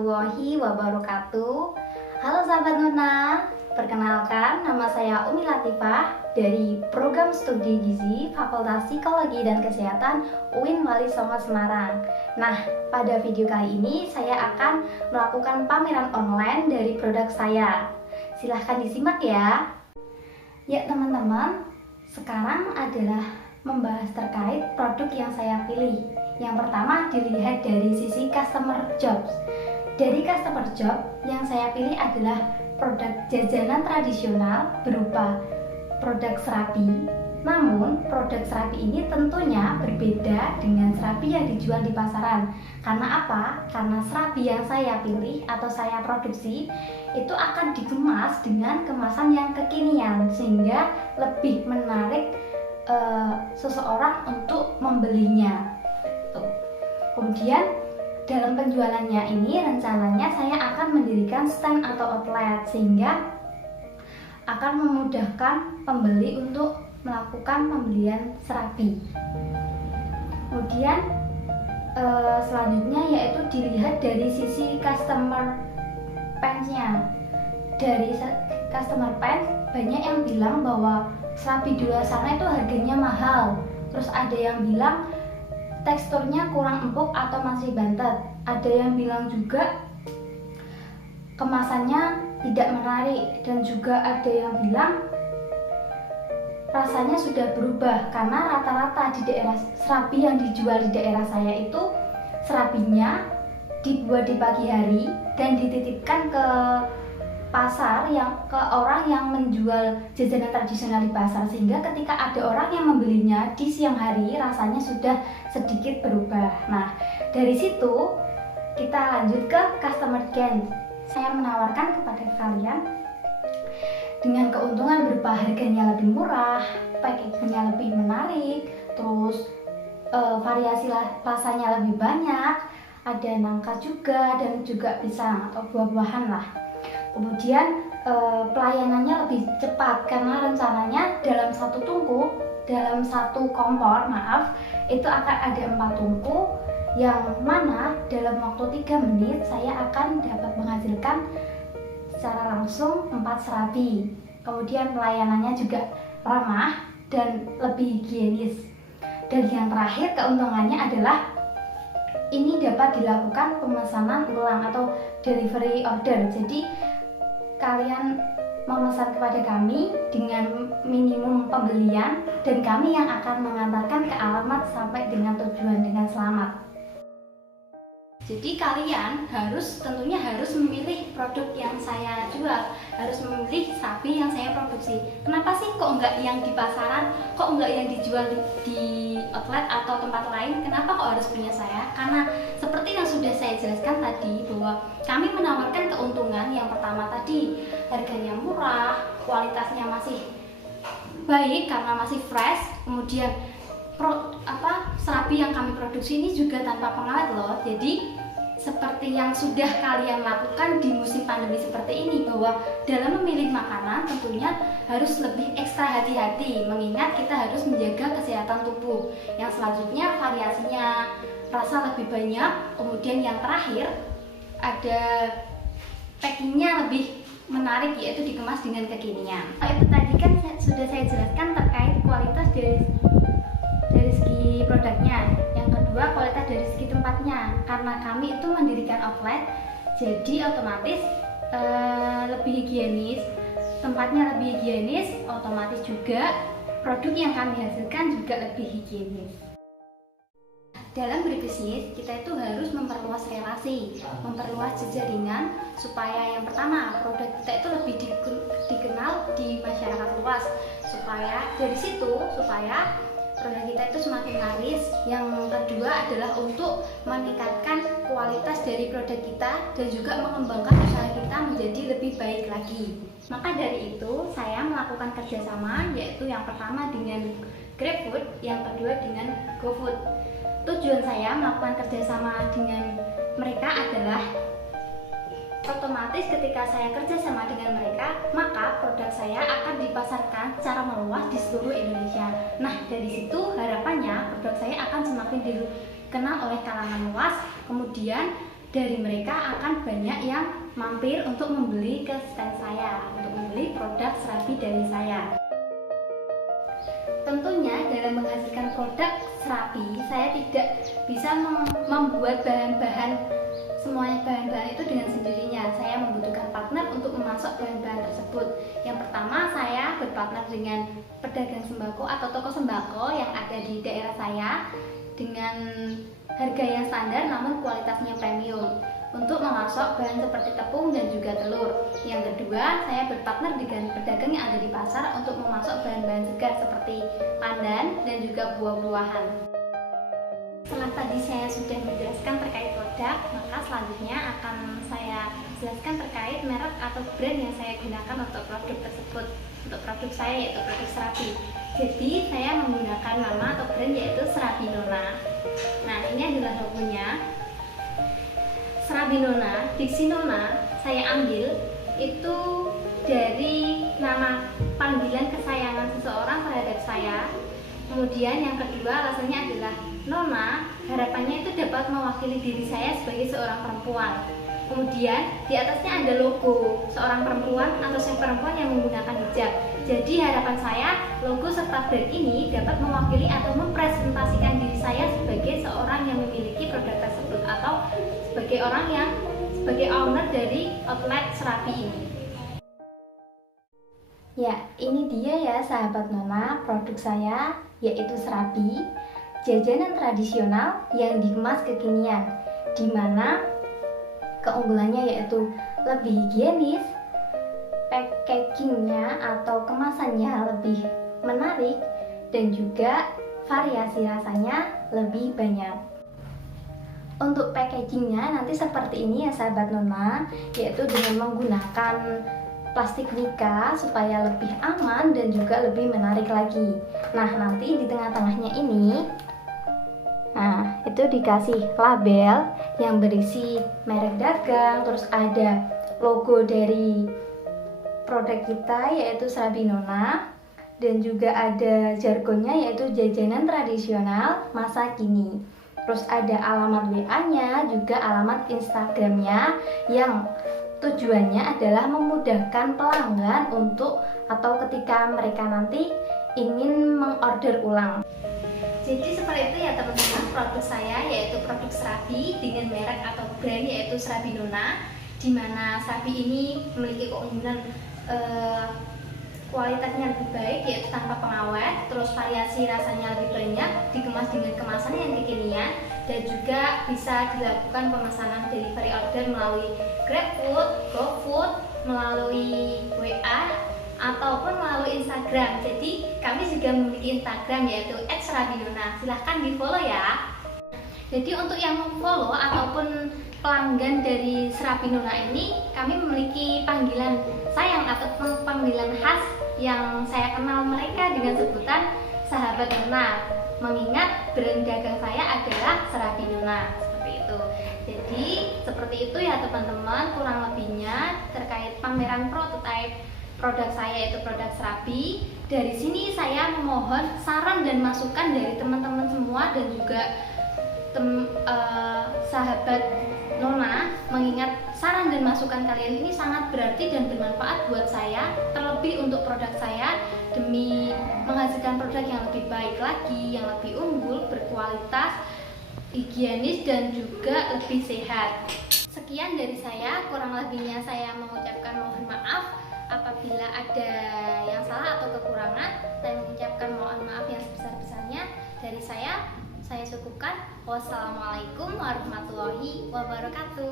warahmatullahi wabarakatuh. Halo sahabat Nuna, perkenalkan nama saya Umi Latifah dari Program Studi Gizi Fakultas Psikologi dan Kesehatan UIN Wali Songo Semarang. Nah, pada video kali ini saya akan melakukan pameran online dari produk saya. Silahkan disimak ya. Ya teman-teman, sekarang adalah membahas terkait produk yang saya pilih. Yang pertama dilihat dari sisi customer jobs. Dari customer job yang saya pilih adalah produk jajanan tradisional berupa produk serabi. Namun produk serabi ini tentunya berbeda dengan serabi yang dijual di pasaran. Karena apa? Karena serabi yang saya pilih atau saya produksi itu akan dikemas dengan kemasan yang kekinian sehingga lebih menarik seseorang untuk membelinya. Kemudian dalam penjualannya ini rencananya saya akan mendirikan stand atau outlet sehingga akan memudahkan pembeli untuk melakukan pembelian serabi. Kemudian selanjutnya yaitu dilihat dari sisi customer pants-nya. Dari customer pants banyak yang bilang bahwa serabi di luar sana itu harganya mahal. Terus ada yang bilang teksturnya kurang empuk atau masih bantet. Ada yang bilang juga kemasannya tidak menarik, dan juga ada yang bilang rasanya sudah berubah karena rata-rata di daerah serabi yang dijual di daerah saya itu serabinya dibuat di pagi hari dan dititipkan ke pasar, yang ke orang yang menjual jajanan tradisional di pasar, sehingga ketika ada orang yang membelinya di siang hari rasanya sudah sedikit berubah. Nah, dari situ kita lanjut ke customer gain. Saya menawarkan kepada kalian dengan keuntungan berupa harganya lebih murah, packagingnya lebih menarik, terus variasi rasanya lebih banyak, ada nangka juga dan juga pisang atau buah-buahan lah. Kemudian pelayanannya lebih cepat karena rencananya dalam satu kompor itu akan ada 4 tungku, yang mana dalam waktu 3 menit saya akan dapat menghasilkan secara langsung 4 serabi. Kemudian pelayanannya juga ramah dan lebih higienis. Dan yang terakhir keuntungannya adalah ini dapat dilakukan pemesanan ulang atau delivery order. Jadi kalian memesan kepada kami dengan minimum pembelian dan kami yang akan mengantarkan ke alamat sampai dengan tujuan dengan selamat. Jadi kalian tentunya harus memilih produk yang saya jual, harus memilih serabi yang saya produksi. Kenapa sih kok enggak yang di pasaran, kok enggak yang dijual di outlet atau tempat lain? Kenapa kok harus punya saya? Karena seperti yang sudah saya jelaskan tadi, bahwa kami menawarkan keuntungan. Yang pertama tadi, harganya murah, kualitasnya masih baik karena masih fresh. Kemudian serabi yang kami produksi ini juga tanpa pengawet loh. Jadi seperti yang sudah kalian lakukan di musim pandemi seperti ini, bahwa dalam memilih makanan tentunya harus lebih ekstra hati-hati, mengingat kita harus menjaga kesehatan tubuh. Yang selanjutnya variasinya rasa lebih banyak. Kemudian yang terakhir ada packingnya lebih menarik, yaitu dikemas dengan kekinian. Itu tadi kan sudah saya jelaskan terkait kualitas dari segi produknya. Yang kedua, kualitas dari segi tempatnya. Karena kami itu mendirikan outlet, jadi otomatis lebih higienis, tempatnya lebih higienis, otomatis juga produk yang kami hasilkan juga lebih higienis. Dalam berbisnis, kita itu harus memperluas relasi, memperluas jejaringan, supaya yang pertama, produk kita itu lebih dikenal di masyarakat luas, supaya dari situ produk kita itu semakin laris. Yang kedua adalah untuk meningkatkan kualitas dari produk kita dan juga mengembangkan usaha kita menjadi lebih baik lagi. Maka dari itu saya melakukan kerjasama, yaitu yang pertama dengan GrabFood, yang kedua dengan GoFood. Tujuan saya melakukan kerjasama dengan mereka adalah otomatis ketika saya kerjasama dengan mereka, maka produk saya akan dipasarkan secara meluas di seluruh Indonesia. Nah, dari situ harapannya produk saya akan semakin dikenal oleh kalangan luas. Kemudian dari mereka akan banyak yang mampir untuk membeli ke stand saya, untuk membeli produk serabi dari saya. Tentunya dalam menghasilkan produk serabi, saya tidak bisa membuat semuanya bahan-bahan itu dengan sendirinya. Saya membutuhkan partner untuk memasok bahan-bahan tersebut. Yang pertama, saya berpartner dengan pedagang sembako atau toko sembako yang ada di daerah saya dengan harga yang standar namun kualitasnya premium untuk memasok bahan seperti tepung dan juga telur. Yang kedua, saya berpartner dengan pedagang yang ada di pasar untuk memasok bahan-bahan segar seperti pandan dan juga buah-buahan. Setelah tadi saya sudah menjelaskan terkait produk, maka selanjutnya akan saya jelaskan terkait merek atau brand yang saya gunakan untuk produk tersebut. Untuk produk saya yaitu produk serabi. Jadi saya menggunakan nama atau brand yaitu Serabi Nona. Nah, ini adalah logonya. Serabi Nona, diksi Nona saya ambil itu dari nama panggilan kesayangan seseorang terhadap saya. Kemudian yang kedua alasannya adalah Nona, harapannya itu dapat mewakili diri saya sebagai seorang perempuan. Kemudian di atasnya ada logo seorang perempuan atau chef perempuan yang menggunakan hijab. Jadi harapan saya logo serta brand ini dapat mewakili atau mempresentasikan diri saya sebagai seorang yang memiliki produk tersebut atau sebagai owner dari outlet serabi ini. Ya, ini dia ya sahabat Nona, produk saya yaitu serabi, jajanan tradisional yang dikemas kekinian, di mana keunggulannya yaitu lebih higienis, packagingnya atau kemasannya lebih menarik, dan juga variasi rasanya lebih banyak. Untuk packagingnya nanti seperti ini ya sahabat Nona, yaitu dengan menggunakan plastik mica supaya lebih aman dan juga lebih menarik lagi. Nah, nanti di tengah-tengahnya ini itu dikasih label yang berisi merek dagang, terus ada logo dari produk kita yaitu Serabi Nona, dan juga ada jargonnya yaitu jajanan tradisional masa kini. Terus ada alamat WA-nya, juga alamat Instagram-nya yang tujuannya adalah memudahkan pelanggan untuk atau ketika mereka nanti ingin mengorder ulang. Jadi seperti itu ya teman-teman, produk saya yaitu produk serabi dengan merek atau brand yaitu Serabi Nona, di mana serabi ini memiliki keunggulan kualitasnya lebih baik yaitu tanpa pengawet, terus variasi rasanya lebih banyak, dikemas dengan kemasan yang kekinian, dan juga bisa dilakukan pemesanan delivery order melalui GrabFood, GoFood, melalui WA ataupun melalui Instagram. Jadi kami juga memiliki Instagram yaitu @serabinona. Silahkan di follow ya. Jadi untuk yang follow ataupun pelanggan dari Serabi Nona ini, kami memiliki panggilan sayang atau panggilan khas yang saya kenal mereka dengan sebutan sahabat Nona, mengingat brand dagang saya adalah Serabi Nona. Seperti itu. Jadi seperti itu ya teman-teman, kurang lebihnya terkait pameran prototype produk saya yaitu produk serabi. Dari sini saya memohon saran dan masukan dari teman-teman semua dan juga sahabat Nona, mengingat saran dan masukan kalian ini sangat berarti dan bermanfaat buat saya, terlebih untuk produk saya demi menghasilkan produk yang lebih baik lagi, yang lebih unggul, berkualitas, higienis dan juga lebih sehat. Sekian dari saya, kurang lebihnya saya mengucapkan mohon maaf apabila ada yang salah atau kekurangan. Saya mengucapkan mohon maaf yang sebesar-besarnya. Dari saya cukupkan. Wassalamualaikum warahmatullahi wabarakatuh.